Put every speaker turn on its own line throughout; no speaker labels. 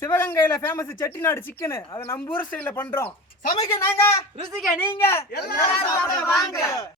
சிவகங்கையில famous Chettinad chicken அதை நம்ம ஊர் ஸ்டைல்ல பண்றோம். சமைக்க நாங்க?
ருசிக்க நீங்க?
எல்லாரும்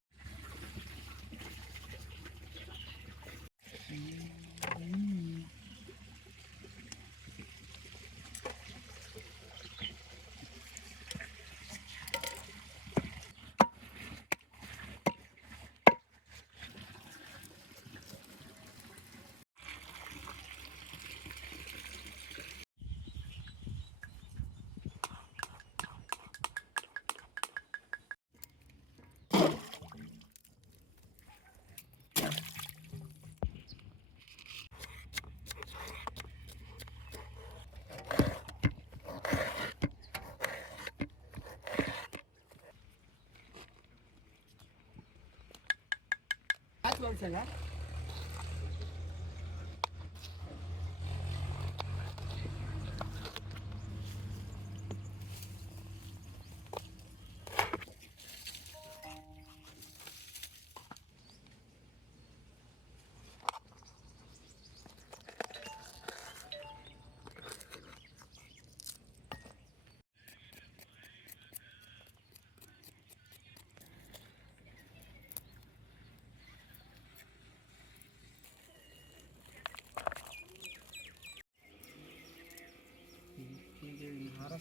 हाच वंश ना?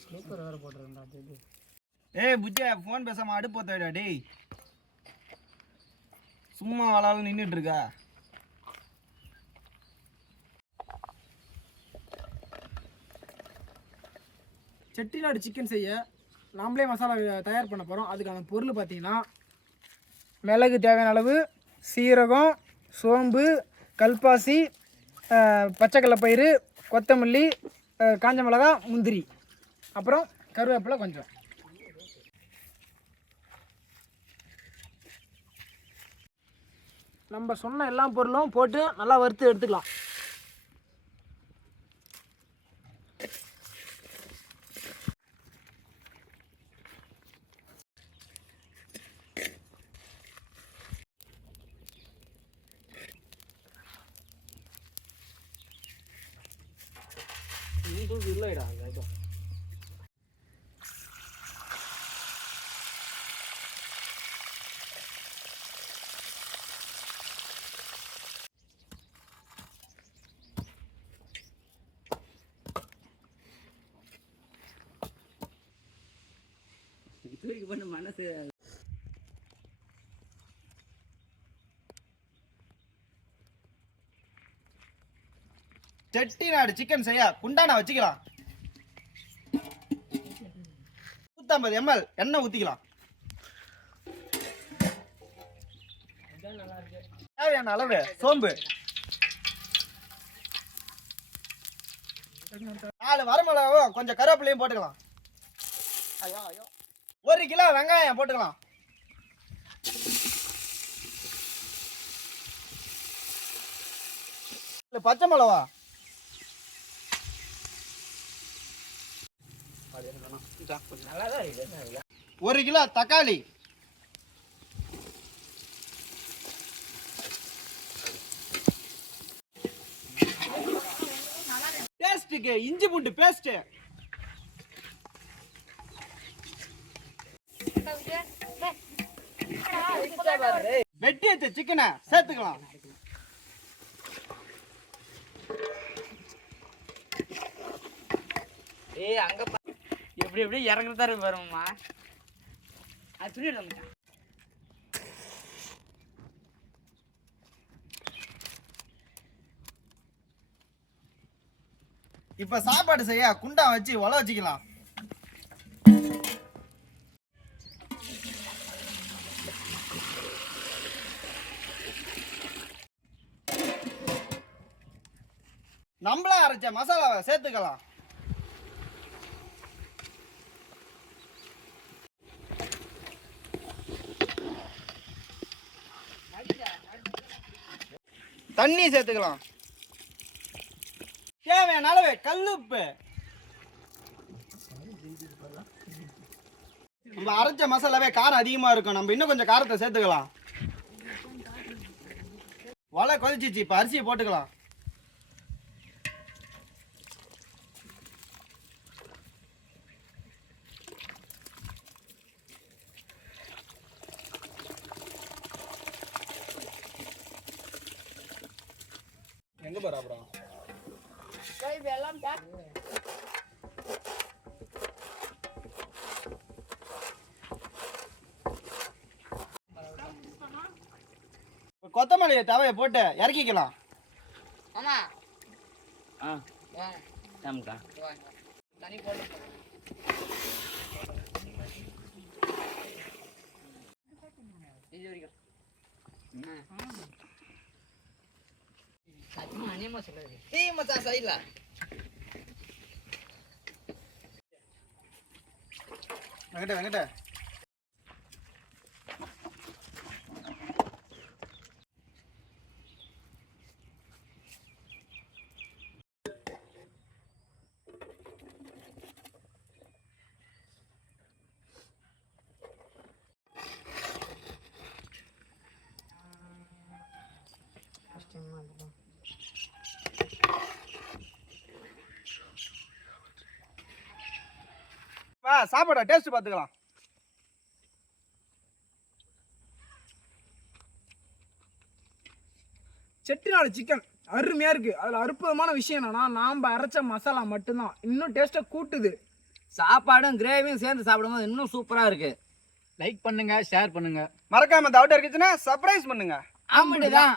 சாப்பிட வாங்க ஏய் புஜ்ஜா ஃபோன் பேசாம அடுப்பு வைடா டேய். சும்மா வளால நின்னுட்டு இருக்கா?
செட்டிநாடு சிக்கன் செய்ய நாமளே மசாலா தயார் பண்ண போகிறோம் அதுக்கான பொருள் பார்த்தீங்கன்னா மிளகு தேவையான அளவு சீரகம் சோம்பு கல்பாசி பச்சைக்கடலைப்பயிறு கொத்தமல்லி காஞ்ச மிளகா முந்திரி. அப்புறம் கருவேப்பிலை கொஞ்சம். நம்ம சொன்ன எல்லா பொருளும் போட்டு நல்லா வறுத்து எடுத்துக்கலாம்.
தூக்கி பண்ண மனசு
செட்டிநாடு சிக்கன் செய்ய? குண்டானா வச்சுக்கலாம். நூத்தம்பது எம்எல் எண்ணெய் ஊத்திக்கலாம். தேவையான அளவு சோம்பு. நாலு வரமிளகும் கொஞ்சம் கருவேப்பிலையும் போட்டுக்கலாம். ஐயோ ஐயோ ஒரு கிலோ வெங்காயம் போட்டுக்கலாம். பச்சை மிளகா. ஒரு கிலோ தக்காளி. பேஸ்ட்டுக்கு இஞ்சி பூண்டு பேஸ்ட்டு வெட்டி வச்ச சிக்கனை சேர்த்துக்கலாம்.
ஏய் அங்க எப்படி எப்படி? இறங்குறதா இருக்கு பாருங்கம்மா. அது வந்துட்டான்.
இப்ப சாப்பாடு செய்ய குண்டா வச்சு ஒல வச்சுக்கலாம். நம்மளே அரைச்ச மசாலாவை சேர்த்துக்கலாம். தண்ணி சேர்த்துக்கலாம். தேவையான அளவு கல்லுப்பு. நம்ம அரைச்ச மசாலாவே காரம் அதிகமாக இருக்கும். நம்ம இன்னும் கொஞ்சம் காரத்தை சேர்த்துக்கலாம். வலை கொதிச்சிச்சு. இப்போ அரிசியை போட்டுக்கலாம். எங்க போற அப்புறம்
எல்லாம் பேக்
கொத்தமல்லி தவையை போட்டு இறக்கிக்கலாம்.
ஆமா
ஆ. ஆமாக்கா
தனி போட்டு இது வரைக்கும். சத்தியமா அநியமா சொல்லாது
டீ மச்சான் சைடில்
வெங்கட வெங்கட வா சாப்பாடா டேஸ்ட் பார்த்துக்கலாம்.
செட்டிநாடு சிக்கன் அருமையாக இருக்குது அதில் அற்புதமான விஷயம் என்னன்னா நாம் அரைச்ச மசாலா மட்டும்தான். இன்னும் டேஸ்ட்டை கூட்டுது.
சாப்பாடும் கிரேவியும் சேர்ந்து சாப்பிடும்போது இன்னும் சூப்பராக இருக்கு.
லைக் பண்ணுங்க ஷேர் பண்ணுங்க.
மறக்காம இந்த அவுட்டர் கிச்சனை சர்ப்ரைஸ் பண்ணுங்க.
ஆமாடி தான்